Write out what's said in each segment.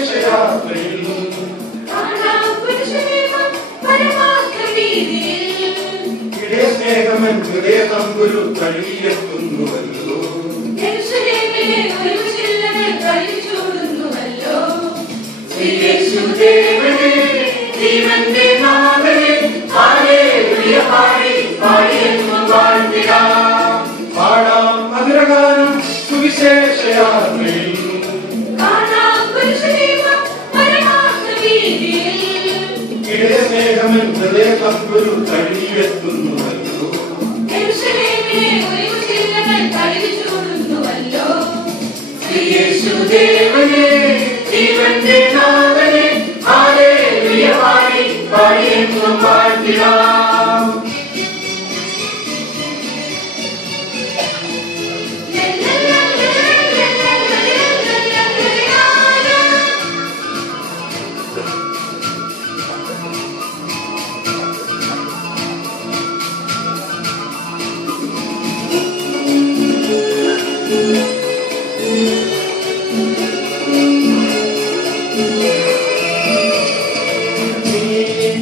സുവിശേഷയാത്രയിൽ സ്നേഹമൻ ഹൃദയ തമ്പുരു തഴുകിയെത്തുന്നുവല്ലോ. പാടാം മധുരഗാനം സുവിശേഷയാത്രയിൽ സ്നേഹമൻ ഹൃദയ തമ്പുരു തഴുകിയെത്തുന്നുവല്ലോ. യേശുദേവനേ ജീവന്റെ നാഥനേ ഹല്ലേലൂയ പാടി പാടിയെന്നും പാടിടാം.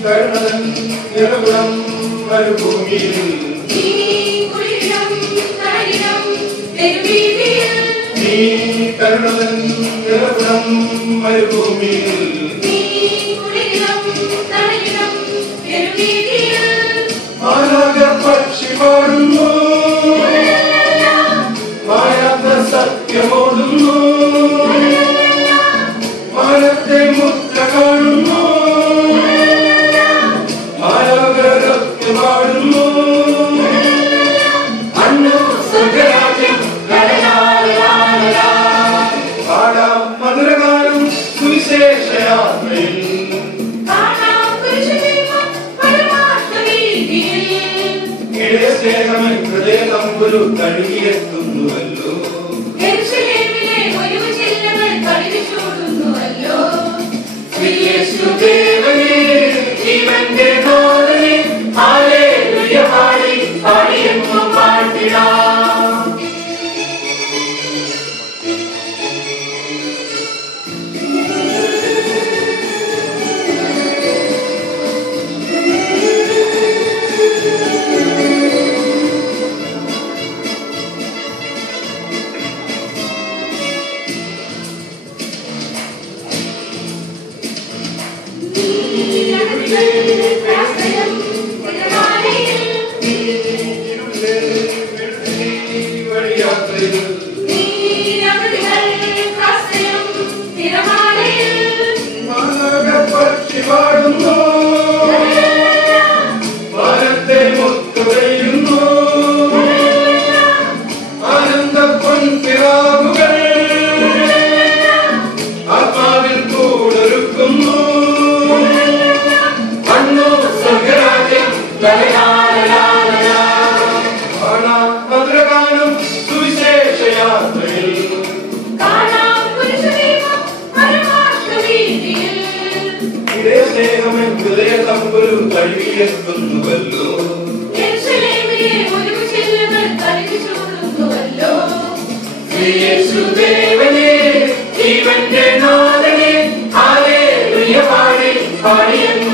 കരുണൻ നിറകുളം മരുഭൂമിയിൽ നീ കരുണൻ നിറകുളം മരുഭൂമിയിൽ മാലാഖ പക്ഷി പാടുന്നു മായാത്ത സത്യമോടുന്നു മാനത്തെ മുദ്ര കാണുന്നു മധുരഗാനം സുവിശേഷയാത്രയിൽ സ്നേഹമൻ ഹൃദയ തമ്പുരു തഴുകിയെത്തുന്നുവല്ലോ. യേശുദേവനേ ജീവന്റെ നാഥനേ ഹല്ലേലൂയ പാടി പാടിയെന്നും പാടിടാം. മധുരഗാനം സുവിശേഷയാത്രയിൽ സ്നേഹമൻ ഹൃദയ തമ്പുരു തഴുകിയെത്തുന്നുവല്ലോ. യേശുദേവനേ ജീവന്റെ നാഥനേ ഹല്ലേലൂയ പാടി പാടിയെന്നും